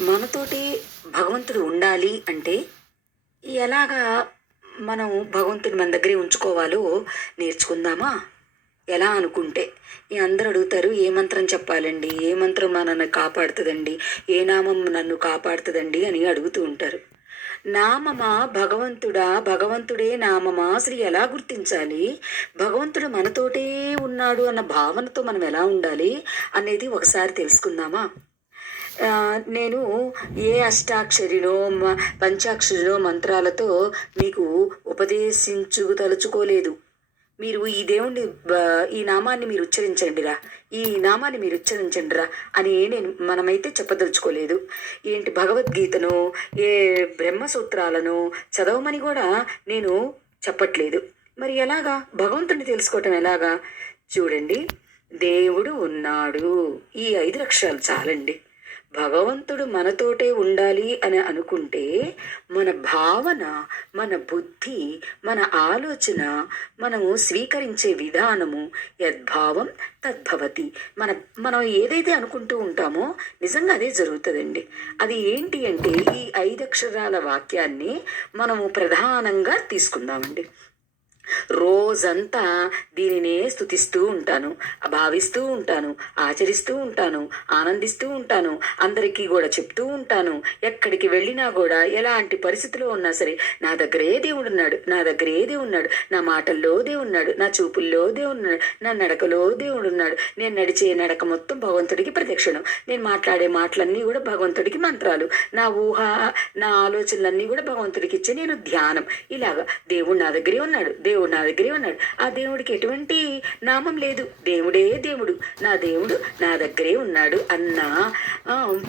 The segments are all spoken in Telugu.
మనతోటి భగవంతుడు ఉండాలి అంటే ఎలాగా మనం భగవంతుని మన దగ్గరే ఉంచుకోవాలో నేర్చుకుందామా? ఎలా అనుకుంటే? ఈ అందరూ అడుగుతారు ఏ మంత్రం చెప్పాలండి? ఏ మంత్రం మనల్ని కాపాడుతుందండి? ఏ నామం నన్ను కాపాడుతుందండి అని అడుగుతూ ఉంటారు. నామమా భగవంతుడా భగవంతుడే నామమా? అసలు ఎలా గుర్తించాలి? భగవంతుడు మనతోటే ఉన్నాడు అన్న భావనతో మనం ఎలా ఉండాలి అనేది ఒకసారి తెలుసుకుందామా? నేను ఏ అష్టాక్షరిలో పంచాక్షరిలో మంత్రాలతో మీకు ఉపదేశించు తలుచుకోలేదు మీరు ఈ దేవుణ్ణి ఈ నామాన్ని మీరు ఉచ్చరించండిరా. ఈ నామాన్ని మీరు ఉచ్చరించండిరా అని నేను మనమైతే చెప్పదలుచుకోలేదు. ఏంటి భగవద్గీతను ఏ బ్రహ్మసూత్రాలను చదవమని కూడా నేను చెప్పట్లేదు. మరి ఎలాగా? భగవంతుని తెలుసుకోవటం ఎలాగా? చూడండి. దేవుడు ఉన్నాడు. ఈ ఐదు లక్షలు చాలండి. భగవంతుడు మనతోటే ఉండాలి అని అనుకుంటే మన భావన మన బుద్ధి మన ఆలోచన మనము స్వీకరించే విధానము యద్భావం తద్భవతి. మన మనం ఏదైతే అనుకుంటూ ఉంటామో నిజంగా అదే జరుగుతుందండి. అది ఏంటి అంటే ఈ ఐదు అక్షరాల వాక్యాన్ని మనము ప్రధానంగా తీసుకుందామండి. రోజంతా దీనినే స్థుతిస్తూ ఉంటాను భావిస్తూ ఉంటాను ఆచరిస్తూ ఉంటాను ఆనందిస్తూ ఉంటాను అందరికీ కూడా చెప్తూ ఉంటాను. ఎక్కడికి వెళ్ళినా కూడా ఎలాంటి పరిస్థితిలో ఉన్నా సరే నా దగ్గరే దేవుడు ఉన్నాడు నా దగ్గరే దేవుడు ఉన్నాడు నా మాటల్లో దేవుడు ఉన్నాడు నా చూపుల్లో దేవుడు ఉన్నాడు నా నడకలో దేవుడు ఉన్నాడు. నేను నడిచే నడక మొత్తం భగవంతుడికి ప్రదక్షిణం. నేను మాట్లాడే మాటలన్నీ కూడా భగవంతుడికి మంత్రాలు. నా ఊహ నా ఆలోచనలన్నీ కూడా భగవంతుడికి ఇచ్చే నేను ధ్యానం. ఇలాగా దేవుడు నా దగ్గరే ఉన్నాడు దేవుడు నా దగ్గరే ఉన్నాడు. ఆ దేవుడికి ఎటువంటి నామం లేదు. దేవుడే దేవుడు. నా దేవుడు నా దగ్గరే ఉన్నాడు అన్న. ఆ,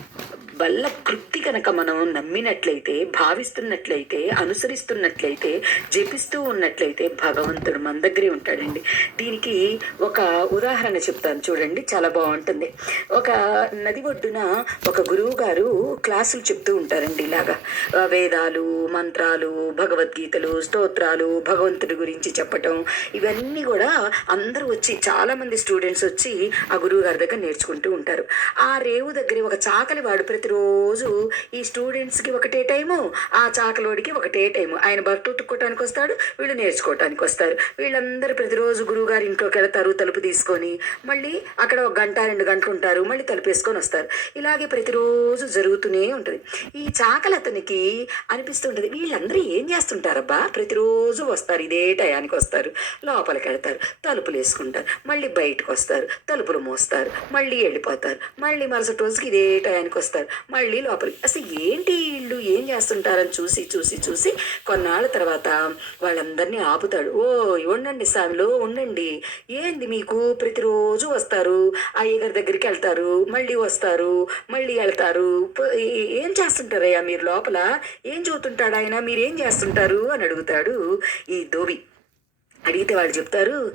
వల్ల కృప్తి కనుక మనం నమ్మినట్లయితే భావిస్తున్నట్లయితే అనుసరిస్తున్నట్లయితే జపిస్తూ ఉన్నట్లయితే భగవంతుడు మన దగ్గరే ఉంటాడండి. దీనికి ఒక ఉదాహరణ చెప్తాను చూడండి చాలా బాగుంటుంది. ఒక నది ఒడ్డున ఒక గురువు గారు క్లాసులు చెప్తూ ఉంటారండి ఇలాగా. వేదాలు మంత్రాలు భగవద్గీతలు స్తోత్రాలు భగవంతుడి గురించి చెప్పటం ఇవన్నీ కూడా అందరూ వచ్చి చాలామంది స్టూడెంట్స్ వచ్చి ఆ గురువు గారి దగ్గర నేర్చుకుంటూ ఉంటారు. ఆ రేవు దగ్గర ఒక చాకలి వాడు ప్రతి ప్రతిరోజు ఈ స్టూడెంట్స్కి ఒకటే టైము ఆ చాకలోడికి ఒకటే టైము. ఆయన బట్ట ఉతుక్కోవటానికి వస్తాడు వీళ్ళు నేర్చుకోవటానికి వస్తారు వీళ్ళందరూ ప్రతిరోజు గురువుగారి ఇంట్లోకి వెళ్తారు తలుపు తీసుకొని మళ్ళీ అక్కడ ఒక గంట రెండు గంటలు ఉంటారు మళ్ళీ తలుపు వేసుకొని వస్తారు ఇలాగే ప్రతిరోజు జరుగుతూనే ఉంటుంది. ఈ చాకలు అతనికి అనిపిస్తుంటుంది వీళ్ళందరూ ఏం చేస్తుంటారబ్బా? ప్రతిరోజు వస్తారు ఇదే టయానికి వస్తారు లోపలికి వెళ్తారు తలుపులు వేసుకుంటారు మళ్ళీ బయటకు వస్తారు తలుపులు మోస్తారు మళ్ళీ వెళ్ళిపోతారు మళ్ళీ మరుసటి రోజుకి ఇదే టయానికి వస్తారు మళ్ళీ లోపలికి. అసలు ఏంటి వీళ్ళు? ఏం చేస్తుంటారని చూసి చూసి చూసి కొన్నాళ్ళ తర్వాత వాళ్ళందరినీ ఆపుతాడు. ఓ ఉండండి సామిలో ఉండండి. ఏంది మీకు? ప్రతిరోజు వస్తారు. అయ్యగారి దగ్గరికి వెళ్తారు. మళ్ళీ వస్తారు. మళ్ళీ వెళ్తారు. ఏం చేస్తుంటారయ్యా మీరు లోపల? ఏం చూస్తుంటాడు ఆయన? మీరేం చేస్తుంటారు? అని అడుగుతాడు ఈ ధోబి. అడిగితే వాళ్ళు చెప్తారు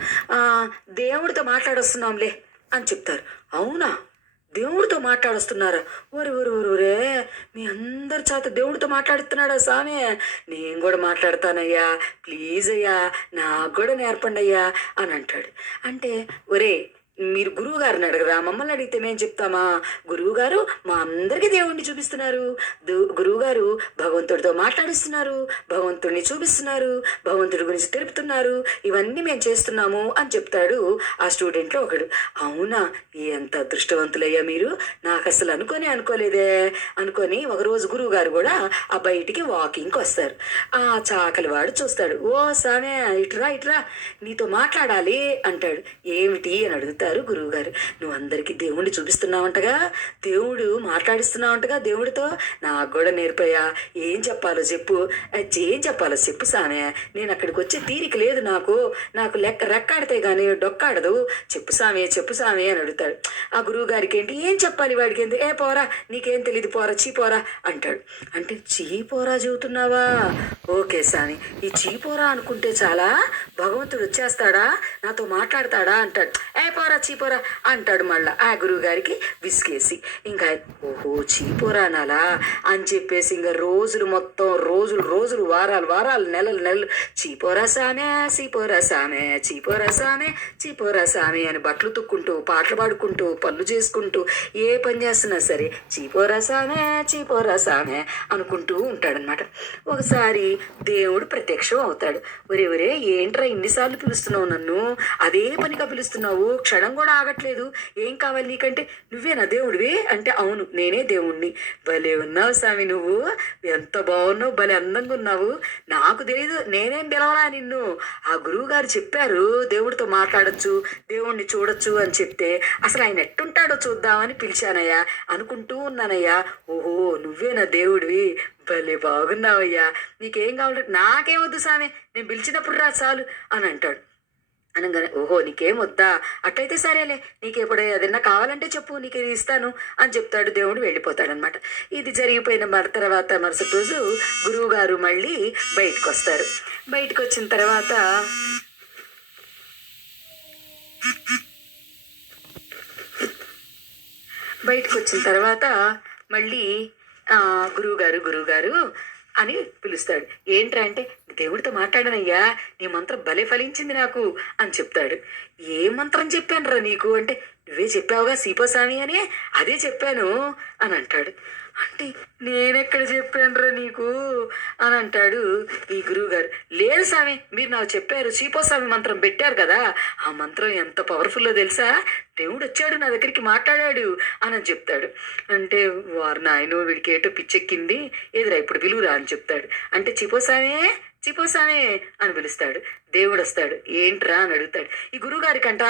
దేవుడితో మాట్లాడొస్తున్నాంలే అని చెప్తారు. అవునా? దేవుడితో మాట్లాడొస్తున్నారా? ఒరు ఒరు ఒరి ఒరే మీ అందరి చేత దేవుడితో మాట్లాడుతున్నాడా స్వామి నేను కూడా మాట్లాడతానయ్యా. ప్లీజ్ అయ్యా నాకు కూడా నేర్పండి అయ్యా అని అంటాడు. అంటే ఒరే మీరు గురువు గారిని అడగరా మమ్మల్ని అడిగితే మేము చెప్తామా? గురువు గారు మా అందరికీ దేవుణ్ణి చూపిస్తున్నారు. దు- గురువు గారు భగవంతుడితో మాట్లాడిస్తున్నారు భగవంతుడిని చూపిస్తున్నారు భగవంతుడి గురించి తెలుపుతున్నారు ఇవన్నీ మేము చేస్తున్నాము అని చెప్తాడు ఆ స్టూడెంట్లో ఒకడు. అవునా? ఎంత అదృష్టవంతులయ్యా మీరు. నాకు అసలు అనుకొని అనుకోలేదే. అనుకొని ఒకరోజు గురువు గారు కూడా ఆ బయటికి వాకింగ్కి వస్తారు. ఆ చాకలి వాడు చూస్తాడు. ఓ సామే ఇట్రా ఇట్రా నీతో మాట్లాడాలి అంటాడు. ఏమిటి అని అడుగుతాడు. చెప్తారు గురువుగారు. నువ్వు అందరికీ దేవుణ్ణి చూపిస్తున్నావంటగా? దేవుడు మాట్లాడిస్తున్నావంటగా దేవుడితో? నాకు కూడా నేర్పయ్యా. ఏం చెప్పాలో చెప్పు. ఏం చెప్పాలో చెప్పు సామే నేను అక్కడికి వచ్చే తీరిక లేదు నాకు. నాకు లెక్క రెక్కాడితే కానీ డొక్కాడదు. చెప్పు సామే చెప్పు సామే అని అడుగుతాడు. ఆ గురువు గారికి ఏంటి? ఏం చెప్పాలి వాడికి? ఏంటి ఏ పోరా? నీకేం తెలియదు పోరా? చీ పోరా? అంటాడు. అంటే చీ పోరా చెబుతున్నావా? ఓకే సామి. ఈ చీ పోరా అనుకుంటే చాలా భగవంతుడు వచ్చేస్తాడా? నాతో మాట్లాడతాడా? అంటాడు. ఏ పోరా? చీపోరా చీపోరా అంటాడు మళ్ళా. ఆ గురువు గారికి విసిగేసి ఇంకా ఓహో చీపోరా అనాలా అని చెప్పేసి ఇంకా రోజులు మొత్తం రోజులు రోజులు వారాలు వారాలు నెలలు నెలలు చీపోరా సామే చీపోరా సామే చీపోరా సామే చీపోరా సామే అని బట్టలు తుక్కుంటూ పాటలు పాడుకుంటూ పళ్ళు చేసుకుంటూ ఏ పని చేస్తున్నా సరే చీపోరా సామే చీపోరా సామే అనుకుంటూ ఉంటాడనమాట ఒకసారి దేవుడు ప్రత్యక్షం అవుతాడు. ఒరే ఒరే ఏంట్రా ఇన్నిసార్లు పిలుస్తున్నావు నన్ను? అదే పనిగా పిలుస్తున్నావు? క్షణ కూడా ఆగట్లేదు. ఏం కావాలి నీకంటే నువ్వేనా దేవుడివి? అంటే అవును నేనే దేవుణ్ణి. భలే ఉన్నావు స్వామి నువ్వు. ఎంత బాగున్నావు భలే అందంగా ఉన్నావు. నాకు తెలియదు నేనేం పిలవలా నిన్ను? ఆ గురువు గారు చెప్పారు దేవుడితో మాట్లాడొచ్చు దేవుణ్ణి చూడొచ్చు అని చెప్తే అసలు ఆయన ఎట్టుంటాడో చూద్దామని పిలిచానయ్యా. అనుకుంటూ ఉన్నానయ్యా. ఓహో నువ్వేనా దేవుడివి? భలే బాగున్నావయ్యా. నీకేం కావాలంటే నాకేం వద్దు స్వామి. నేను పిలిచినప్పుడు రా చాలు అని అంటాడు. అనగానే ఓహో నీకేం వద్దా? అట్లయితే సరేలే నీకు ఎప్పుడు ఏదైనా కావాలంటే చెప్పు నీకు ఇది ఇస్తాను అని చెప్తాడు దేవుడు వెళ్ళిపోతాడనమాట. ఇది జరిగిపోయిన మర తర్వాత మరుసటి రోజు గురువు గారు మళ్ళీ బయటకు వస్తారు బయటకు వచ్చిన తర్వాత బయటకు వచ్చిన తర్వాత మళ్ళీ ఆ, గురువుగారు గురువుగారు అని పిలుస్తాడు. ఏంట్రా అంటే దేవుడితో మాట్లాడనయ్యా నీ మంత్రం భలే ఫలించింది నాకు అని చెప్తాడు. ఏ మంత్రం చెప్పానురా నీకు? అంటే నువ్వే చెప్పావుగా సీపోస్వామి అని అదే చెప్పాను అని అంటాడు. అంటే నేనెక్కడ చెప్పానురా నీకు? అని అంటాడు ఈ గురువు గారు లేదు స్వామి మీరు నాకు చెప్పారు చీపోస్వామి మంత్రం పెట్టారు కదా. ఆ మంత్రం ఎంత పవర్ఫుల్లో తెలుసా? దేవుడు వచ్చాడు నా దగ్గరికి మాట్లాడాడు అని చెప్తాడు. అంటే వారు నాయన వీడికి ఏటో పిచ్చెక్కింది. ఎదురా ఇప్పుడు పిలువురా అని చెప్తాడు. అంటే చిపోసామే చిపోసామే అని పిలుస్తాడు. దేవుడు వస్తాడు ఏంట్రా అని అడుగుతాడు. ఈ గురువుగారికంట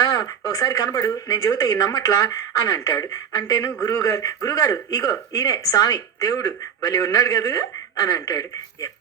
ఒకసారి కనబడు నేను చెబుతా ఈ నమ్మట్లా అని అంటాడు. అంటేను గురువుగారు గురువుగారు ఇగో ఈయనే స్వామి దేవుడు భలే ఉన్నాడు కదా అని అంటాడు.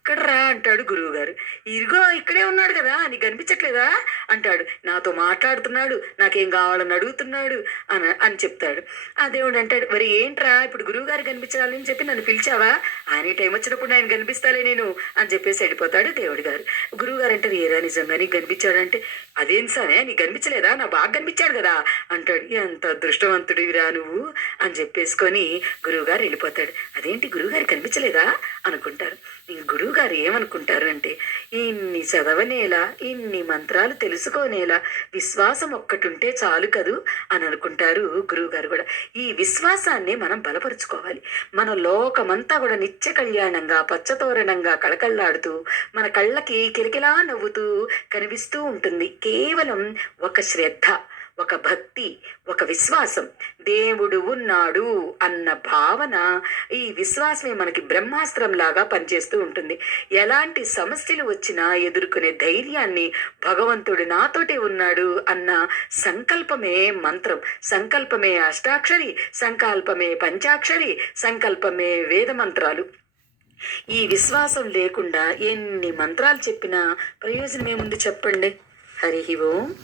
ఇక్కడ రా అంటాడు గురువుగారు. ఇదిగో ఇక్కడే ఉన్నాడు కదా నీకు కనిపించట్లేదా? అంటాడు. నాతో మాట్లాడుతున్నాడు నాకేం కావాలని అడుగుతున్నాడు అని అని చెప్తాడు. ఆ దేవుడు అంటాడు మరి ఏంట్రా ఇప్పుడు గురువుగారు కనిపించాలని చెప్పి నన్ను పిలిచావా? ఆయన టైం వచ్చినప్పుడు ఆయన కనిపిస్తాలే నేను అని చెప్పేసి వెళ్ళిపోతాడు దేవుడు గారు గురువుగారు అంటారు ఏరా నిజంగా నీకు కనిపించాడంటే అదేం సరే నీకు కనిపించలేదా? నా బాగా కనిపించాడు కదా అంటాడు. ఎంత అదృష్టవంతుడివిరా నువ్వు అని చెప్పేసుకొని గురువుగారు వెళ్ళిపోతాడు. అదేంటి గురువుగారు కనిపించలేదా? అనుకుంటారు. ఇంక గురువుగారు ఏమనుకుంటారు అంటే ఇన్ని చదవనేలా ఇన్ని మంత్రాలు తెలుసుకోనేలా విశ్వాసం ఒక్కటుంటే చాలు కదూ అని అనుకుంటారు గురువుగారు కూడా. ఈ విశ్వాసాన్ని మనం బలపరుచుకోవాలి. మన లోకమంతా కూడా నిత్య కళ్యాణంగా పచ్చతోరణంగా కళకళ్ళాడుతూ మన కళ్ళకి కిలకిలా నవ్వుతూ కనిపిస్తూ ఉంటుంది. కేవలం ఒక శ్రద్ధ. ఒక భక్తి ఒక విశ్వాసం. దేవుడు ఉన్నాడు అన్న భావన ఈ విశ్వాసమే మనకి బ్రహ్మాస్త్రంలాగా పనిచేస్తూ ఉంటుంది. ఎలాంటి సమస్యలు వచ్చినా ఎదుర్కొనే ధైర్యాన్ని భగవంతుడు నాతోటే ఉన్నాడు అన్న సంకల్పమే మంత్రం. సంకల్పమే అష్టాక్షరి సంకల్పమే పంచాక్షరి సంకల్పమే వేద మంత్రాలు. ఈ విశ్వాసం లేకుండా ఎన్ని మంత్రాలు చెప్పినా ప్రయోజనం ఏముంది చెప్పండి? హరి ఓం.